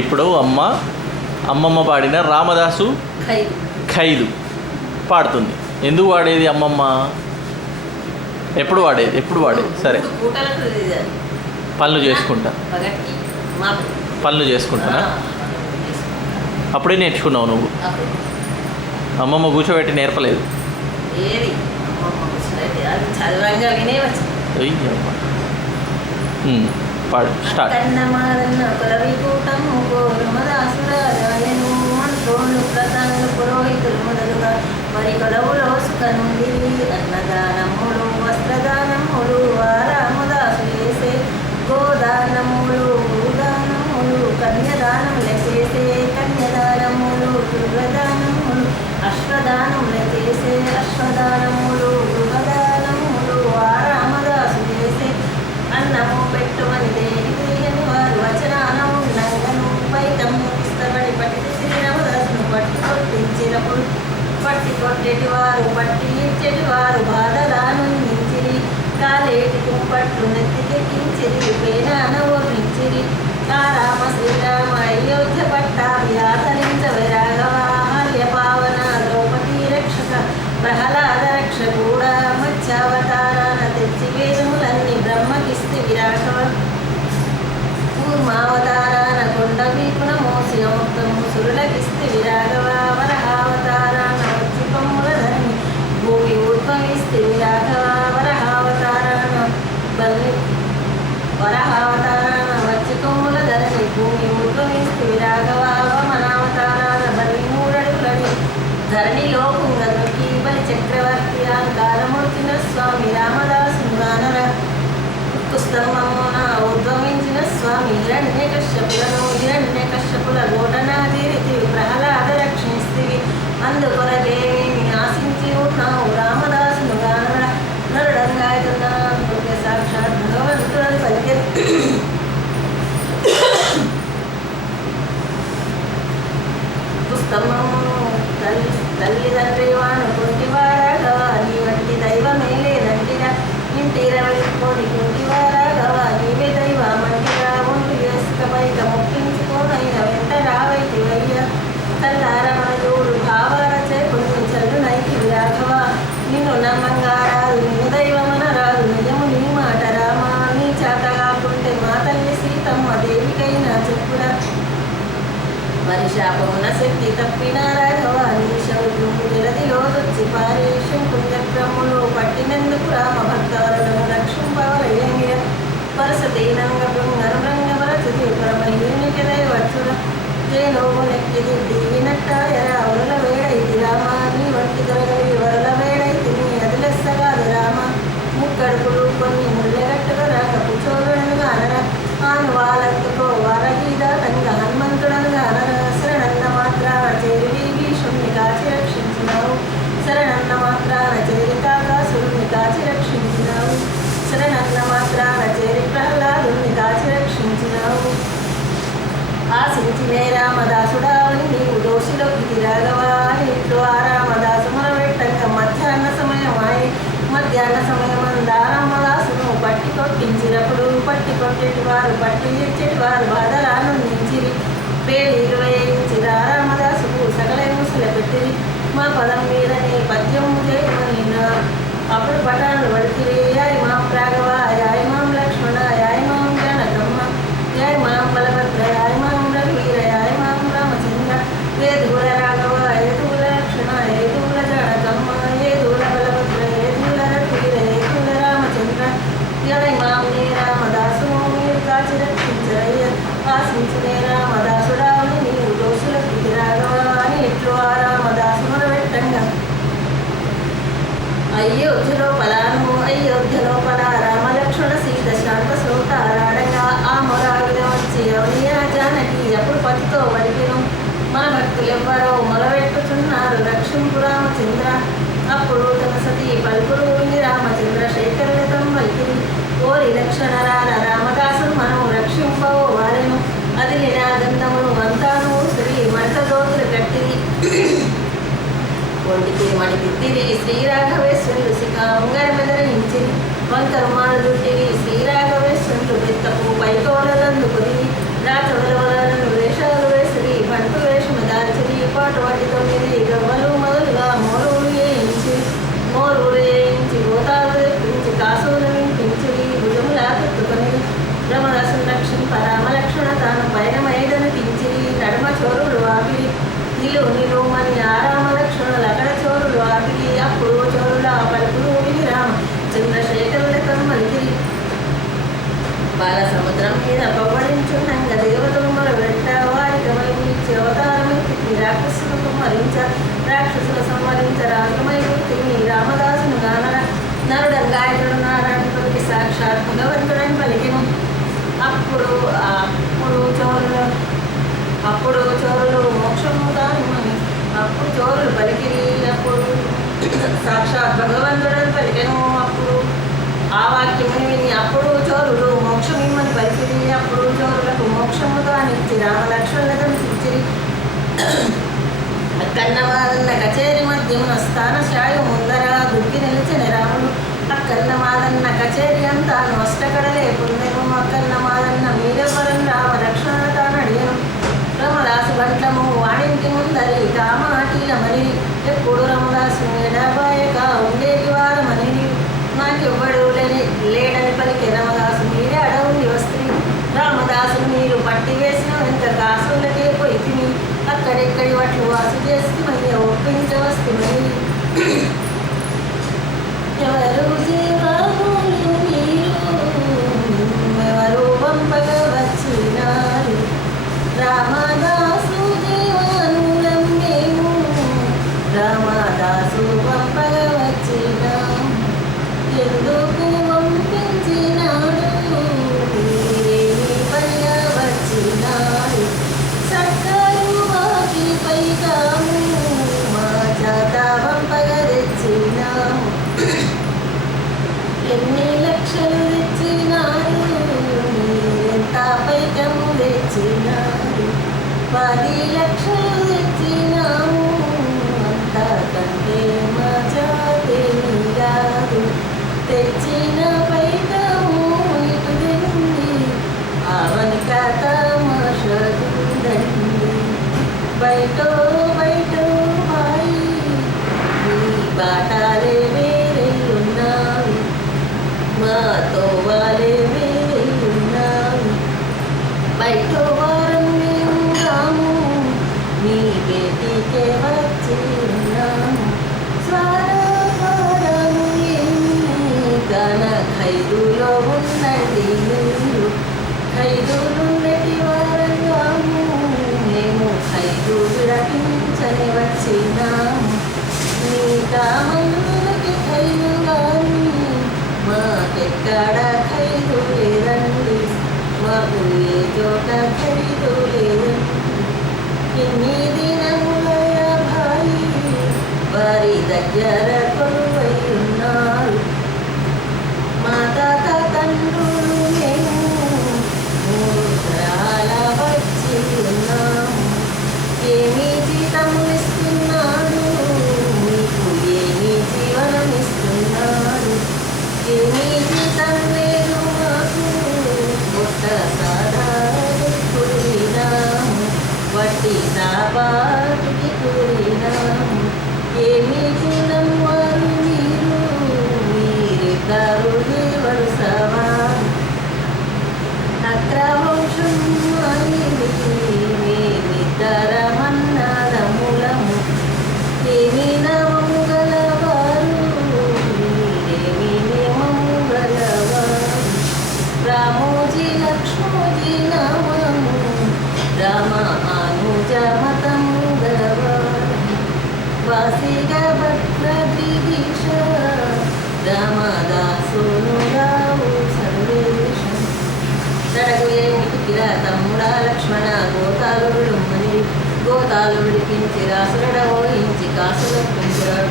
ఇప్పుడు అమ్మమ్మ పాడిన రామదాసు ఖైదు పాడుతుంది. ఎందుకు వాడేది అమ్మమ్మ? ఎప్పుడు వాడేది సరే, పనులు చేసుకుంటానా? అప్పుడే నేర్చుకున్నావు నువ్వు? అమ్మమ్మ కూర్చోబెట్టి నేర్పలేదు? పాడు, స్టార్ట్. పురోహితులు మొదలుగా మరి కొలవులో సుఖనుండిరి. అన్నదానములు వస్త్రదానములు వారాముదాసు చేసే గోదానములు భూదానములు కన్యదానములు చేసే కన్యదానములు గృహదానములు అశ్వదానములు చేసే అశ్వదానములు గృహదానములు వారామదాసు చేసే అన్నము పెట్టుమని దేని తెలియని వారు వచనాన ఉన్నంగను బయటము ఇష్టపడి పట్టి శ్రీరామదాసును పట్టి కొట్టించినప్పుడు పట్టి కొట్టేటి వారు పట్టి ఇచ్చేటి వారు బాధలాను నించిరి. కాలేటి కుంపట్లు నెత్తికెక్కించిరి పేనాన వర్ణించిరి. ఆ రామ శ్రీరామ అయోధ్య పట్టాభి ఆదరించవే రాఘవాల్య పావన ద్రౌపదీ రక్షక ప్రహ్లాద రక్షకూడ మత్స్యావతారాన తెచ్చి వేదములన్నీ బ్రహ్మకిస్తి విరాఘవ కూర్మావతారాన కొండ వీపున మోసి అముక్తము సురులకిస్తి విరాఘవ వరహావతారాన వచ్చి కొమ్ముల ధరణి భూమి ఉద్భవిస్తి విరాఘవ వరహావతారాన వచ్చి కొమ్ముల ధరణి భూమి ఉద్భవిస్తి విరాఘవ వమనావతారాన బలి మూడడుగులని ధరణిలో కుంగదొక్కి బలి చక్రవర్తి అలంకారమూర్చిన స్వామి రామదాసు నానర పుస్తకమున ఉద్భవించిన స్వామి హిరణ్యకశ్యపుల గోటనాదిరితి ప్రహ్లాద రక్షిస్తివి. అందుకొరకేమి ఆశించి ఉన్నావు రామదాసును గానర నరుడంగాయతున్నాను సాక్షాత్ భగవంతుడని పలికే పుస్తకమును తల్లిదండ్రి వాను కుంటివారాగా నీ వంటి దైవమే లేదంటిరా. ఇంటిరా వెళ్ళిపోని కుంటివారాగా నీవే దైవమంటిరా. ఒంటి వేసుక బయట మొక్కించుకోనైన వెంట రావైతివయ్యా. కల్లారమణ చూడు భావాల చేకుని చల్లునైకి రాఘవ. నిన్ను నమ్మంగా రాదు నిన్ను దైవమన రాదు నిజము నీ మాట రామా. నీ చేత కాకుంటే మా తల్లి సీతమ్మ దేవికైనా చెప్పురా. మరి శాపమున శక్తి తప్పిన రాఘవ నీ శౌర్యము జలదిలో దొచ్చి పారే శంకుచక్రములు పట్టినందుకు రామ భక్తవరదము రక్షింపవలయంగిర. వరసదీనంగ బృంగ వరచది పరమహిణ్యక దైవచ్చుర. జయలోము నెక్కిది దీవినట్టాయ రావుల వేడైతి రామ. నీ వంటి దొరగలి వరల వేడైతి నీ అది లెస్సగాదు రామ. ముక్కడుపులు కొన్ని ముళ్ళగట్టుగా రాక పుచోరుడుగా అనర. ఆను వాళ్ళందుకో వరగీదాటంగా హనుమంతుడనుగా అనర. శరణన్న మాత్రాన చేరి భీషుణ్ణి కాచి రక్షించినావు. శరణన్న మాత్రాన చేరి కాకాసురుణ్ణి కాచి రక్షించినావు. శరణన్న మాత్రాన చేరి ప్రహ్లాదుని కాచి రక్షించినావు. ఆశించినే రామదాసుడావని నీవు దోషిలోకి రాఘవా. ఇంట్లో ఆ రామదాసు మొరబెట్టంగా మధ్యాహ్న సమయమాయి. మధ్యాహ్న సమయమందా రామదాసును పట్టి కొట్టించినప్పుడు పట్టి కొట్టేటి వారు పట్టి ఇచ్చేటి వారు బాధలానందించిరి. పేలీలు వేయించి రామదాసుకు సకల ముసల పెట్టిరి. మా పదం మీదనే పద్యం చేయమని అప్పుడు పటాలు పడితిరి. యాయ్ మాం రాఘవ యాయ్ మాం లక్ష్మణ యాయ్ మాం జనకమ్మ యాయ్ మాం బలభద్ర యాయ్ మాం రఘువీర యాయ్ మాం రామచంద్ర. ఏదూల రాఘవ ఏదూల లక్ష్మణ ఏదూల జనకమ్మ ఏదూల బలభద్ర ఏదూల రఘువీర ఏదూల రామచంద్ర. యాయ్ మాం నే రామదాసు మీరు కాచి రక్షించరయ్య. ఆశించునే రామదాసుడావని నీవు దోషులకి రాఘవ అని ఇట్లు ఆ రామదాసు మొరబెట్టంగా. అయోధ్యలో పల రామలక్ష్మణ సీత శాంత సోటారాడంగా ఆ మొరావిడ వచ్చి అవనియా జానకి అప్పుడు పతితో వడికెను. మన భక్తులెవ్వరో మొలవెట్టుచున్నారు రక్షింపు రామచంద్ర. అప్పుడు తన సతీ పలుకులు విని రామచంద్ర శేఖరులతం పలికిరి. ఓరి లక్షణరాల రామదాసును మనము రక్షింపవో వారెను. అది నిరాగంధమును అంతాను శ్రీ మంట దోతులు కట్టిరి. ఒంటికి మణిదిద్దిరి శ్రీరాఘవేశ్వరులు శిఖాంగర బెదరించిరి. వంకరుమాలు దుట్టిరి శ్రీరాఘవేశ్వరులు బెత్తపు పైకోలలందుకుని రాచవల నిలుమని ఆరామ లక్ష్మణులు అక్కడ చోరులు ఆపిరి అప్పుడు చోరుల పలుకులు విని రామ చంద్రశేఖరుల కమ్మలిగిరి బాల సముద్రం మీద పవ్వడించుండగా దేవతలు మొరబెట్ట వారి కమలించి అవతారమెత్తి రాక్షసులకు మరించ రాక్షసుల సంహరించ రాజుమై గుర్తిని రామదాసును గానర నరుడంగాయకుడు నారాయణుడికి సాక్షాత్ భగవంతుడని పలికెను. అప్పుడు చోరులు మోక్షము కానుమని అప్పుడు చోరులు పలికిరి అప్పుడు సాక్షాత్ భగవంతుడని పలికెను. అప్పుడు ఆ వాక్యముని విని అప్పుడు చోరులు మోక్షమిమ్మని పలికిరి అప్పుడు చోరులకు మోక్షము కానిచ్చి రామలక్ష్మణులను కనిపించిరి. అక్కన్నమాదన్న కచేరి మధ్యమున స్థాన శాయు ముందర దుర్గి నిలిచిన రాముడు అక్కన్నమాదన్న కచేరి అంతాను అష్టకడలే పొందెను. అక్కన్నమాదన్న మీరెవరని రామ లక్ష్మణ తానడియను. రామదాసు బంట్లము వాడింటి ముందరి కామాటీల మని ఎప్పుడు రామదాసు ఎడబాయక ఉండేటి వారమని నాకెవ్వడు లేడని పలికే రామదాసు మీరే అడవుని వస్త్రి రామదాసు మీరు పట్టి వేసిన ఎంత కాసులకే పోయి తిని అక్కడెక్కడి వాటి వాసు చేస్తుమని ఒప్పించవస్తుమని ఎవరు జీవాములు మీరు ఎవరు పంపగా వచ్చినారు రామదాసు జీవానులం మేము రామదాసు పంపగా వచ్చినాం ఎందుకు పంపించినాడు మీరేమి పనిగా వచ్చినారు సక్కరు వాకి పైకాము మా చేత పంపగా తెచ్చినాము ఎన్ని లక్షలు తెచ్చినారు మీరెంత పైకము తెచ్చినారు 10 లక్షలు తెచ్చినాము అంతకంటే మా జాతేమి రాదు తెచ్చిన పైకము ఇటు దండి అవనిక తమాషదుందండి బయటో బాయి ఈ బాటాలే వేరే ఉన్నాయి మాతో వాళ్ళే వేరే ఉన్నాయి బయటో వారం మేము రాము మీ బేటీకే వచ్చి ఉన్నాము స్వరము కన ఖైదులో ఉండండి మీరు ఖైదులుండటి వారం రాము మేము ఖైదు విరపించని వచ్చినాము మీ కామనులకి ఖైదు కానీ మాకెక్కడ ఖైదు లేదండి మాకు ఏ చోట ఖైదు లేదండి ఎన్ని దినములయ భాయి వారి దగ్గర కొలువై ఉన్నారు మా తాత తండ్రులు మేము 3 తరాల వచ్చి ఉన్నాము ఏమి జీతము ఇస్తున్నాడు మీకు ఏమి జీవనం ఇస్తున్నాడు ఏమి జీతం లేదు మాకు బొట్ట సాధారణ కూడినాము వట్టి సాపాటికి కూడినాము ఏమి కులం వారు మీరిద్దరు దేవుడు సవాలు అక్రవంశం అనేది మేమిద్దరమన్నదములము ఏమి నవము గలవారు మీరేమి నియమము గలవారు రామోజీ లక్ష్మోజీ నామము రామ అనుజ మతము గలవారు వాసిగా భద్రదిదీశ రామదాసును రావు సందేశం తడగు ఏమిటి కిరా తమ్ముడా లక్ష్మణ గోతాలు విడుమని గోతాలు విడిపించి రాసులడ ఓయించి కాసులు పెంచాడు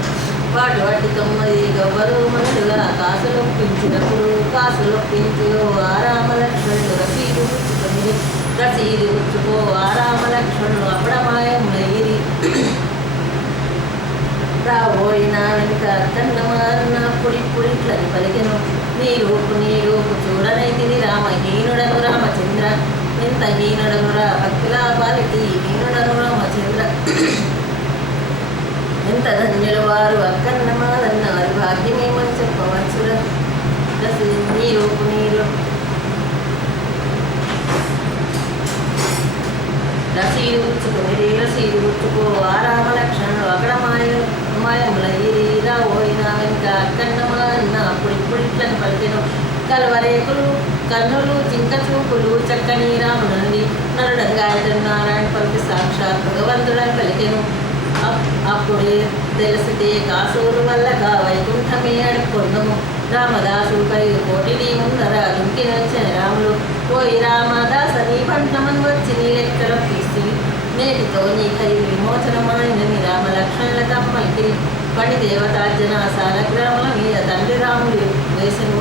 వాటి 9 గవ్వలు మనులుగా కాసులు పెంచినప్పుడు కాసులు పెంచు ఆరామ లక్ష్మణుడు రసీదు పుచ్చుకొని రసీదు పుచ్చుకో ఆరామ లక్ష్మణుడు అప్పుడమాయమునయిరి రాబోయిన వెనుక కన్నమాన్న పుడిట్లని పలికెను నీ రూపు చూడనైతిని రామహీనుడను రామచంద్ర ఎంత హీనుడను రా భక్తులా పాలిటి హీనుడను రామచంద్ర ఎంత ధన్యులు వారు అక్కన్నమాదన్న వారి భాగ్యమేమని చెప్పవచ్చురా నీ రూపు రసీదు ఉచ్చుకొని రసీదు ఉచ్చుకో ఆ రామ లక్ష్మణుడు అక్కడ మాయములయ్యి రాబోయిన వెనుక అక్కన్నమా అన్న అప్పుడు ఇప్పుడు ఇట్లని పలికెను కలవరేకులు కన్నులు చింక చూపులు చక్కని రామునండి నరుడంగా నారాయణ పలికి సాక్షాత్ భగవంతుడని పలికెను అప్పుడే తెలిసితే కాసూరు వల్ల వైకుంఠమే అడుక్కొందము రామదాసుపై కోటిని ముందర దుంకి నచ్చిన రాములు పోయి రామదాస నీ పంటమని వచ్చి నీ లెక్కల తీస్తుంది నేటితో నీకై విమోచనమైనని రామ లక్ష్మణుల తమ్మకి పని దేవతార్జన సాలగ్రాముల మీద తండ్రి రాములు వేసను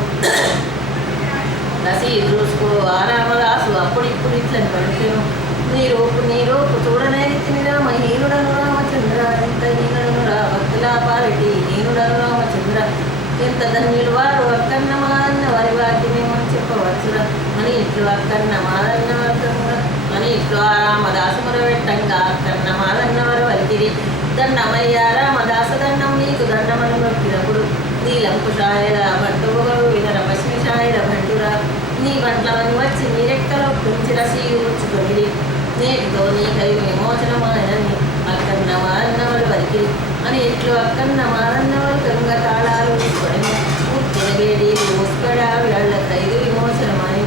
రసీదు చూసుకో ఆ రామదాసు అప్పుడిప్పుడు ఇట్లని పలికెను నీ రూపు చూడనేది తిని రామహీనుడను రామచంద్ర ఎంత హీనుడను రా భక్తులా పాలిటి హీనుడను రామచంద్ర ఎంత ధన్యులు వారు అక్కన్నమా అన్న వారి వాక్యమేమో చెప్పవచ్చురా అని ఇట్లు అక్కన్నమాదన్న వర్గమురా అని ఇట్లు ఆ రామదాసుముర పెట్టంగా అక్కన్నమాదన్నవారు వలికిరి దండమయ్యా రామదాస దండం నీకు దండమని భక్తిరప్పుడు నీలంపు షాయల భట్టు పొగరు వినర పశ్చిమి షాయల భంటురా నీ బంట్లవని వచ్చి నీ రెక్కలో కుంచి రసీదు ఉంచుకొని నేటితో నీకై విమోచనమాయనని అక్కన్నమాదన్నవారు వరికి అని ఇట్లు అక్కన్నమాదన్నవారు గంగ తాళాలు తీసుకొని పూర్తిన వేడి మోసుపడాళ్ళ ఖైదు విమోచనమని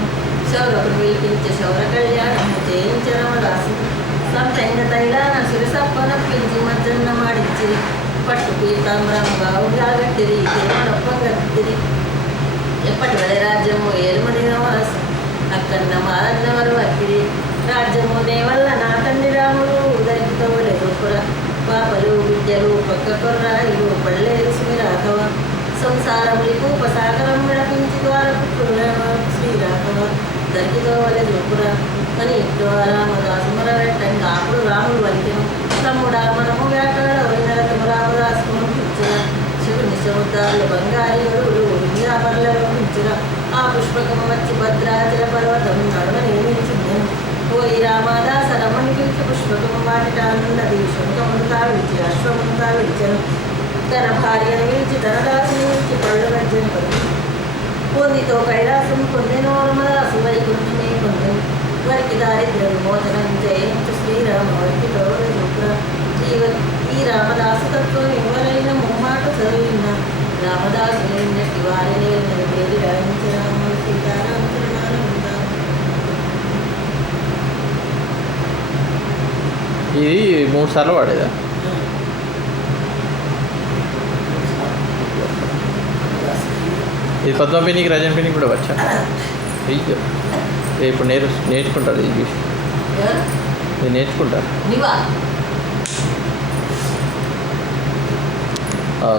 శౌరకుడు పిలిపించి శౌర కళ్యాణము చేయించరమదాసు సంతంగ తైలాన సిరిసప్పన పిలిచి మజ్జన్న మాడించి పట్టు పీతాంబరం బావుగా గట్టిరి తిరుమలప్ప గట్టిరి ఎప్పటి వలె రాజ్యము ఏలుమని నవాసు అక్కన్నమాదన్నవారు వక్కిరి రాజ్యము నే వల్ల నా తండ్రి రాముడు ఉదరితో లేదుపుర పాపలు విద్యలు పక్క కొర్రాయిలు పడలేదు శ్రీరాఘవ సంసారములకు ఉపసాగరం విడపించి ద్వారకు శ్రీరాఘవ దరికితో వలెదుపుర అని ఇంట్లో రామదాసుమర వెట్టంగా అప్పుడు రాముడు వలికెను తమ్ముడా మనము వేటాడవైన రకము రామదాసు పిచ్చిన శివుని సముద్రాలు బంగారి గడువులు విద్యాపరలను పిచ్చిన ఆ పుష్పకము వచ్చి భద్రాచల పర్వతం నడవని నిలిచిందెను పోయి రామదాస రమణి పిలిచి పుష్పకము వాటిటానున్నది శుంకమును తావించి అశ్వమును తావించను తన భార్యను పిలిచి తన దాసుని పిలిచి పళ్ళు మధ్యను పొందితో కైలాసం పొందెను రామదాసు వైకుంఠమే పొందెను వారికి దారిద్ర్య విమోచనం జయించు శ్రీరామ వారికి చూపుర ఈ రామదాసు తత్వం ఎవరైనా ముమ్మాట చదివిన రామదాసు లేనట్టి వారిని పేరు రాయించరాము సీతారామచరణాలు ఉందాము. ఇది 3 సార్లు వాడేదా? ఇది పద్మపినికి రజనపినికి కూడా వచ్చా? ఇప్పుడు నేర్చుకుంటారు ఇది చూసి. ఇది నేర్చుకుంటారు.